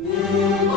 Yeah.